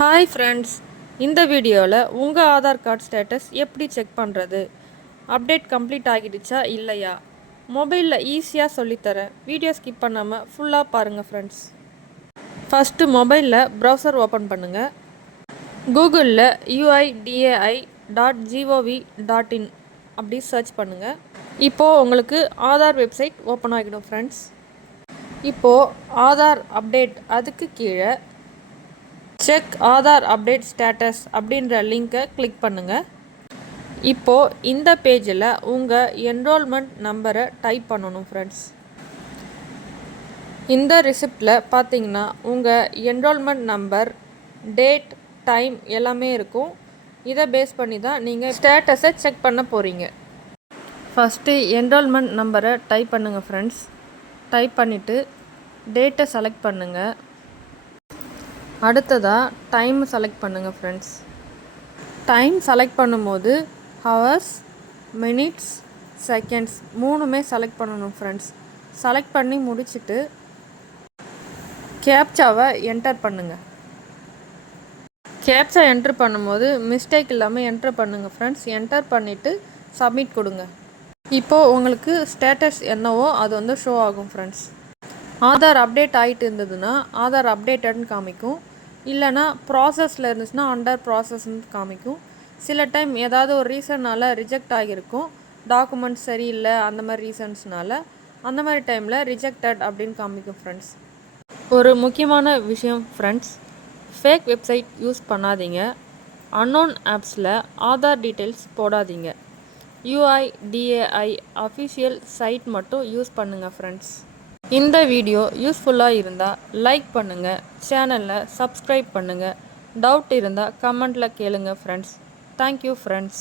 Hi friends, இந்த வீடியோவில் உங்கள் ஆதார் கார்டு ஸ்டேட்டஸ் எப்படி செக் பண்ணுறது, அப்டேட் கம்ப்ளீட் ஆகிடுச்சா இல்லையா, மொபைலில் ஈஸியாக சொல்லித்தரேன். வீடியோ ஸ்கிப் பண்ணாமல் ஃபுல்லாக பாருங்கள் ஃப்ரெண்ட்ஸ். ஃபஸ்ட்டு மொபைலில் ப்ரௌசர் ஓப்பன் பண்ணுங்கள். கூகுளில் uidai.gov.in அப்படி சர்ச் பண்ணுங்கள். இப்போது உங்களுக்கு ஆதார் வெப்சைட் ஓப்பன் ஆகிடும் ஃப்ரெண்ட்ஸ். இப்போது ஆதார் அப்டேட் அதுக்கு கீழே செக் ஆதார் அப்டேட் ஸ்டேட்டஸ் அப்படின்ற லிங்கை கிளிக் பண்ணுங்கள். இப்போது இந்த பேஜில் உங்கள் என்ரோல்மெண்ட் நம்பரை டைப் பண்ணணும் ஃப்ரெண்ட்ஸ். இந்த ரிசிப்டில் பார்த்தீங்கன்னா உங்கள் என்ரோல்மெண்ட் நம்பர், டேட், டைம் எல்லாமே இருக்கும். இதை பேஸ் பண்ணி தான் நீங்கள் ஸ்டேட்டஸை செக் பண்ண போகிறீங்க. ஃபஸ்ட்டு என்ரோல்மெண்ட் நம்பரை டைப் பண்ணுங்கள் ஃப்ரெண்ட்ஸ். டைப் பண்ணிவிட்டு டேட்டை செலக்ட் பண்ணுங்கள். அடுத்ததாக டைம் செலக்ட் பண்ணுங்கள் ஃப்ரெண்ட்ஸ். டைம் செலக்ட் பண்ணும்போது ஹவர்ஸ், மினிட்ஸ், செகண்ட்ஸ் மூணுமே செலக்ட் பண்ணணும் ஃப்ரெண்ட்ஸ். செலக்ட் பண்ணி முடிச்சுட்டு கேப்சாவை என்டர் பண்ணுங்கள். கேப்சா என்ட்ரு பண்ணும்போது மிஸ்டேக் இல்லாமல் என்ட்ரு பண்ணுங்கள் ஃப்ரெண்ட்ஸ். என்டர் பண்ணிவிட்டு சப்மிட் கொடுங்க. இப்போது உங்களுக்கு ஸ்டேட்டஸ் என்னவோ அது ஷோ ஆகும் ஃப்ரெண்ட்ஸ். ஆதார் அப்டேட் ஆகிட்டு இருந்ததுன்னா ஆதார் அப்டேட்டட்னு காமிக்கும். இல்லைனா ப்ராசஸில் இருந்துச்சுன்னா அண்டர் ப்ராசஸ்ன்னு காமிக்கும். சில டைம் ஏதாவது ஒரு ரீசன்னால் ரிஜெக்ட் ஆகியிருக்கும், டாக்குமெண்ட்ஸ் சரியில்லை, அந்த மாதிரி ரீசன்ஸ்னால அந்த மாதிரி டைமில் ரிஜெக்டட் அப்படின்னு காமிக்கும் ஃப்ரெண்ட்ஸ். ஒரு முக்கியமான விஷயம் ஃப்ரெண்ட்ஸ், ஃபேக் வெப்சைட் யூஸ் பண்ணாதீங்க. அன்னோன் ஆப்ஸில் ஆதார் டீட்டெயில்ஸ் போடாதீங்க. UIDAI அஃபிஷியல் சைட் மட்டும் யூஸ் பண்ணுங்கள் ஃப்ரெண்ட்ஸ். இந்த வீடியோ யூஸ்ஃபுல்லாக இருந்தால் லைக் பண்ணுங்கள், சேனலை சப்ஸ்கிரைப் பண்ணுங்கள். டவுட் இருந்தால் கமெண்ட்டில் கேளுங்கள் ஃப்ரெண்ட்ஸ். Thank you friends.